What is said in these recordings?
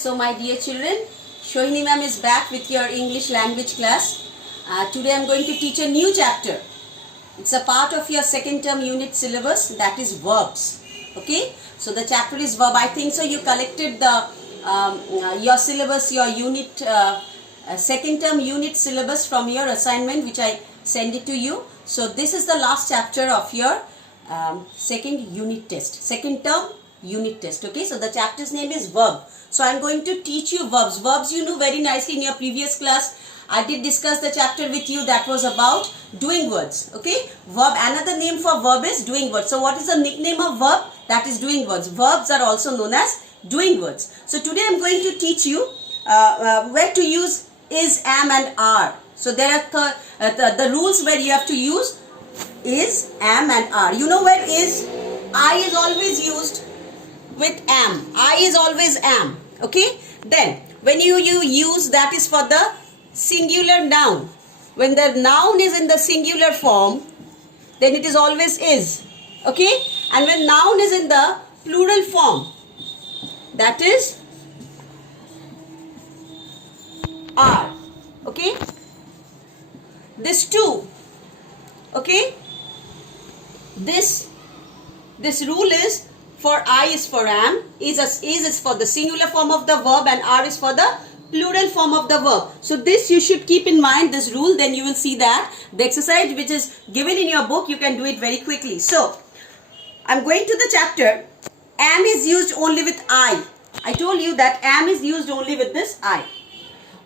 So my dear children, Shohini ma'am is back with your English language class. Today I am going to teach a new chapter. It's a part of your second term unit syllabus, that is verbs. Okay, so the chapter is verb. I think so you collected the your syllabus, your unit second term unit syllabus from your assignment which I send it to you. So this is the last chapter of your second unit test, second term unit test. Okay, so the chapter's name is verb. So I'm going to teach you verbs. Verbs you know very nicely in your previous class. I did discuss the chapter with you that was about doing words. Okay, verb, another name for verb is doing words. So what is the nickname of verb? That is doing words. Verbs are also known as doing words. So today I'm going to teach you where to use is, am and are. So there are the rules where you have to use is, am and are. You know where is? I is always used with am. I is always am. Okay. Then when you use, that is for the singular noun. When the noun is in the singular form, then it is always is. Okay. And when noun is in the plural form, that is are. Okay. This too. Okay. This rule is for I is for am, is for the singular form of the verb, and are is for the plural form of the verb. So this you should keep in mind, this rule. Then you will see that the exercise which is given in your book, you can do it very quickly. So I'm going to the chapter. Am is used only with I. I told you that am is used only with this I.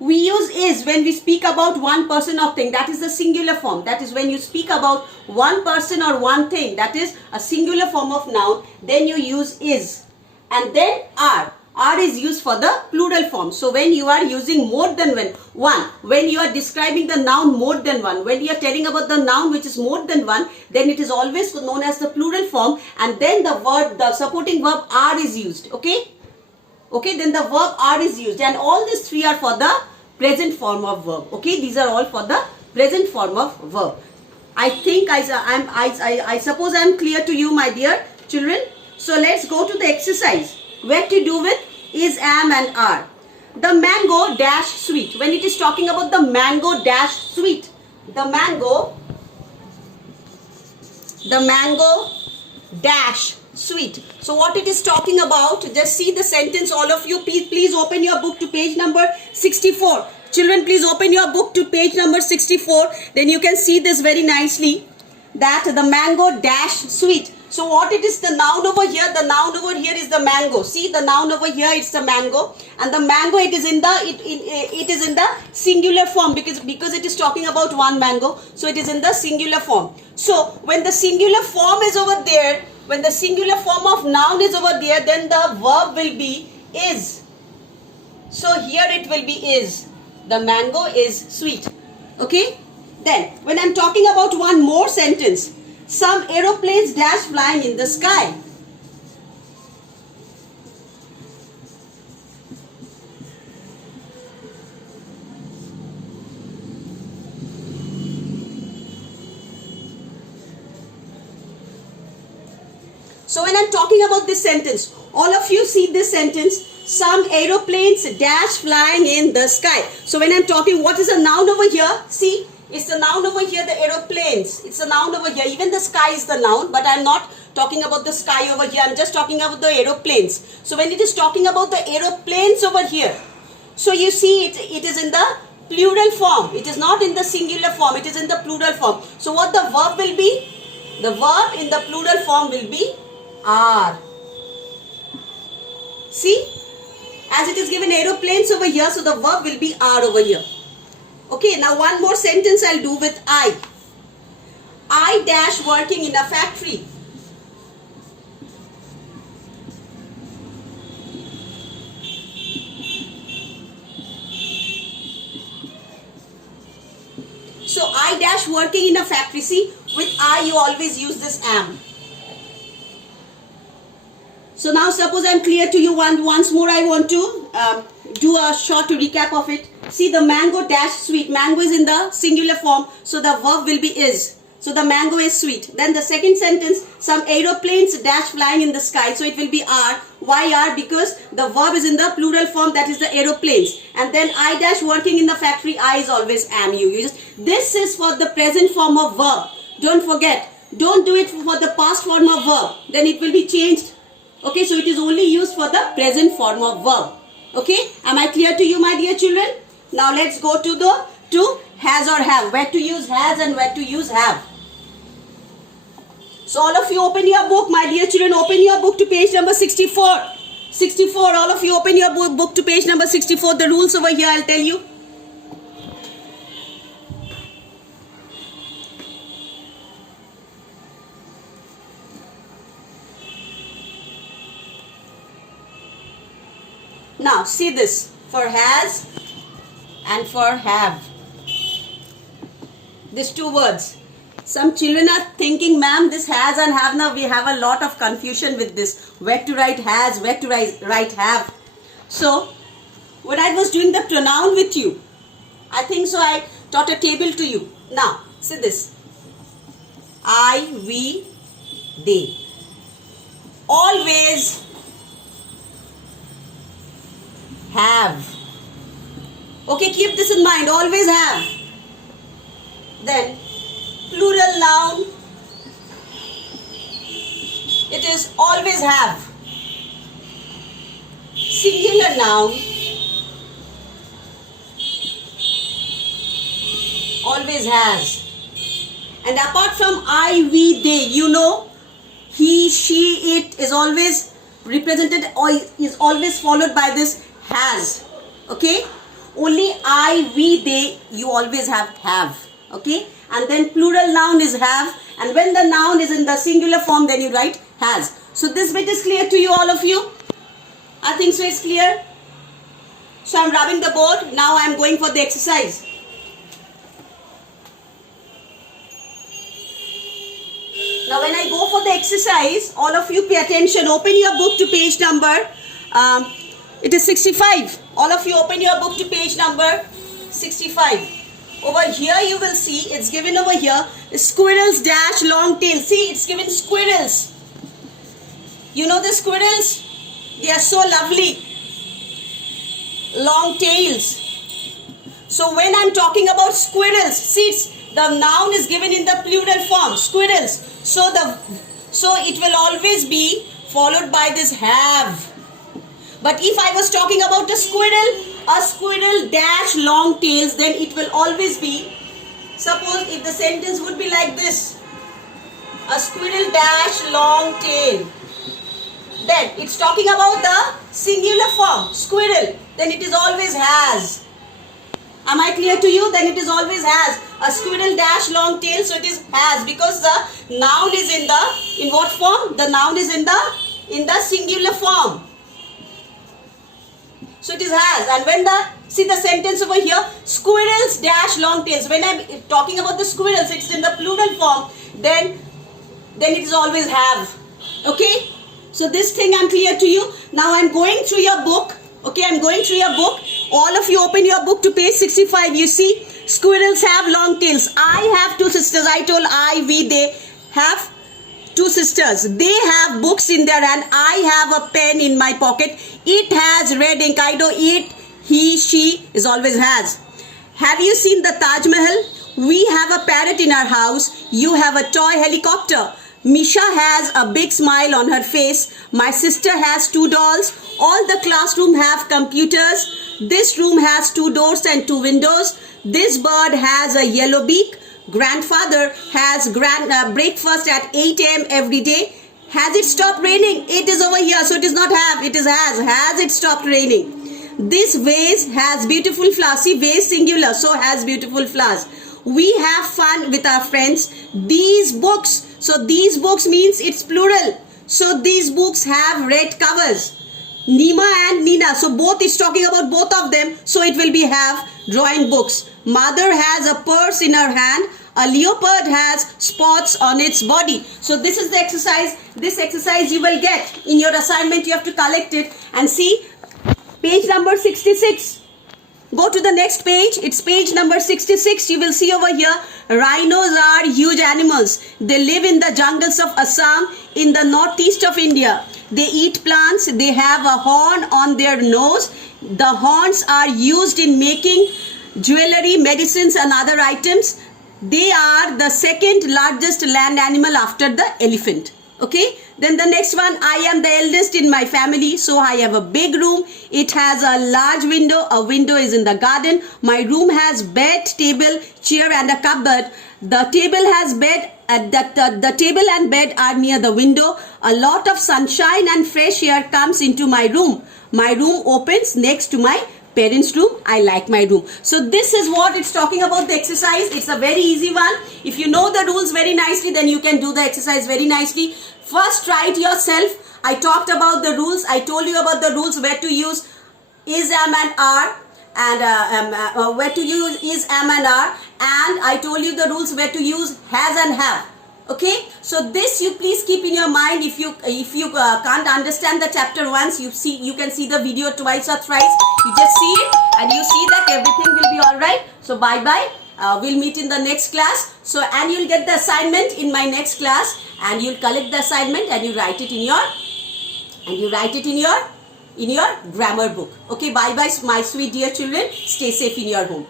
We use is when we speak about one person or thing. That is the singular form. That is when you speak about one person or one thing. That is a singular form of noun. Then you use is. And then are. Are is used for the plural form. So when you are using more than one, when you are describing the noun more than one, when you are telling about the noun which is more than one, then it is always known as the plural form. And then the supporting verb are is used. Okay. Okay, then the verb are is used, and all these three are for the present form of verb. Okay, these are all for the present form of verb. I think I suppose I am clear to you, my dear children. So let's go to the exercise. Where to do with is, am and are. The mango dash sweet. When it is talking about the mango dash sweet, the mango dash sweet. So what it is talking about, just see the sentence, all of you. Please open your book to page number 64. Children, please open your book to page number 64. Then you can see this very nicely, that the mango dash sweet. So what it is, the noun over here, the noun over here is the mango. See, the noun over here, it's the mango, and the mango, it is in the singular form because it is talking about one mango. So it is in the singular form. So when the singular form is over there, when the singular form of noun is over there, then the verb will be is. So here it will be is. The mango is sweet. Okay. Then when I'm talking about one more sentence, some aeroplanes dash flying in the sky. So when I'm talking about this sentence, all of you see this sentence, some aeroplanes dash flying in the sky. So when I'm talking, what is the noun over here? See, it's the noun over here, the aeroplanes. It's the noun over here. Even the sky is the noun, but I'm not talking about the sky over here. I'm just talking about the aeroplanes. So when it is talking about the aeroplanes over here, so you see it is in the plural form. It is not in the singular form. It is in the plural form. So what the verb will be? The verb in the plural form will be are. See, as it is given aeroplanes over here, so the verb will be are over here. Okay, now one more sentence I'll do with I. I dash working in a factory. So I dash working in a factory. See, with I you always use this am. So now suppose I'm clear to you, once more I want to do a short recap of it. See, the mango dash sweet. Mango is in the singular form, so the verb will be is. So the mango is sweet. Then the second sentence, some aeroplanes dash flying in the sky. So it will be are. Why are? Because the verb is in the plural form, that is the aeroplanes. And then I dash working in the factory. I is always am you. This is for the present form of verb. Don't forget. Don't do it for the past form of verb. Then it will be changed. Okay, so it is only used for the present form of verb. Okay, am I clear to you, my dear children? Now let's go to has or have. Where to use has and where to use have. So all of you open your book, my dear children, open your book to page number 64. 64, all of you open your book to page number 64. The rules over here I'll tell you. Now see this, for has and for have. These two words. Some children are thinking, ma'am, this has and have, now we have a lot of confusion with this. Where to write has, where to write have. So, when I was doing the pronoun with you, I think so I taught a table to you. Now, see this. I, we, they. Always have. Okay, keep this in mind. Always have. Then, plural noun, it is always have. Singular noun, always has. And apart from I, we, they, you know, he, she, it is always represented or is always followed by this has. Okay? Only I, we, they, you always have. Okay? And then plural noun is have, and when the noun is in the singular form, then you write has. So this bit is clear to you, all of you? I think so it's clear. So I'm rubbing the board. Now I'm going for the exercise. Now when I go for the exercise, all of you pay attention. Open your book to page number, it is 65. All of you open your book to page number 65. Over here you will see, it's given over here, squirrels dash long tail. See, it's given squirrels. You know the squirrels? They are so lovely. Long tails. So when I'm talking about squirrels, see, the noun is given in the plural form, squirrels. So it will always be followed by this have. But if I was talking about a squirrel dash long tails, then it will always be, suppose if the sentence would be like this, a squirrel dash long tail, then it's talking about the singular form, squirrel, then it is always has. Am I clear to you? Then it is always has. A squirrel dash long tail, so it is has, because the noun is in what form? The noun is in the singular form. So it is has. And when see the sentence over here, squirrels dash long tails. When I'm talking about the squirrels, it's in the plural form, then it is always have. Okay? So this thing I'm clear to you. Now I'm going through your book. Okay, I'm going through your book. All of you open your book to page 65. You see, squirrels have long tails. I have two sisters. I told I, we, they have two sisters. They have books in their hand. I have a pen in my pocket. It has red ink. I know it, he, she is always has. Have you seen the Taj Mahal? We have a parrot in our house. You have a toy helicopter. Misha has a big smile on her face. My sister has two dolls. All the classroom have computers. This room has two doors and two windows. This bird has a yellow beak. Grandfather has breakfast at 8 a.m. every day. Has it stopped raining? It is over here, so it is not have, it is has. Has it stopped raining? This vase has beautiful flowers. See, vase singular, so has beautiful flowers. We have fun with our friends. These books, so these books means it's plural. So these books have red covers. Nima and Nina, so both is talking about both of them, so it will be have drawing books. Mother has a purse in her hand. A leopard has spots on its body. So this is the exercise. This exercise you will get in your assignment. You have to collect it and see page number 66. Go to the next page. It's page number 66. You will see over here, rhinos are huge animals. They live in the jungles of Assam in the northeast of India. They eat plants. They have a horn on their nose. The horns are used in making jewelry, medicines and other items. They are the second largest land animal after the elephant. Okay, then the next one, I am the eldest in my family, so I have a big room. It has a large window. A window is in the garden. My room has bed, table, chair and a cupboard. The table has bed. The table and bed are near the window. A lot of sunshine and fresh air comes into my room. My room opens next to my parents' room. I like my room. So this is what it's talking about, the exercise. It's a very easy one. If you know the rules very nicely, then you can do the exercise very nicely. First, try it yourself. I talked about the rules. I told you about the rules, where to use is, am and are, and where to use is, am and are, and I told you the rules where to use has and have. Okay, so this you please keep in your mind. If you can't understand the chapter once, you can see the video twice or thrice. You just see it and you see that everything will be all right. So bye bye. We'll meet in the next class. So, and you'll get the assignment in my next class, and you'll collect the assignment and you write it in your grammar book. Okay, bye bye my sweet dear children. Stay safe in your home.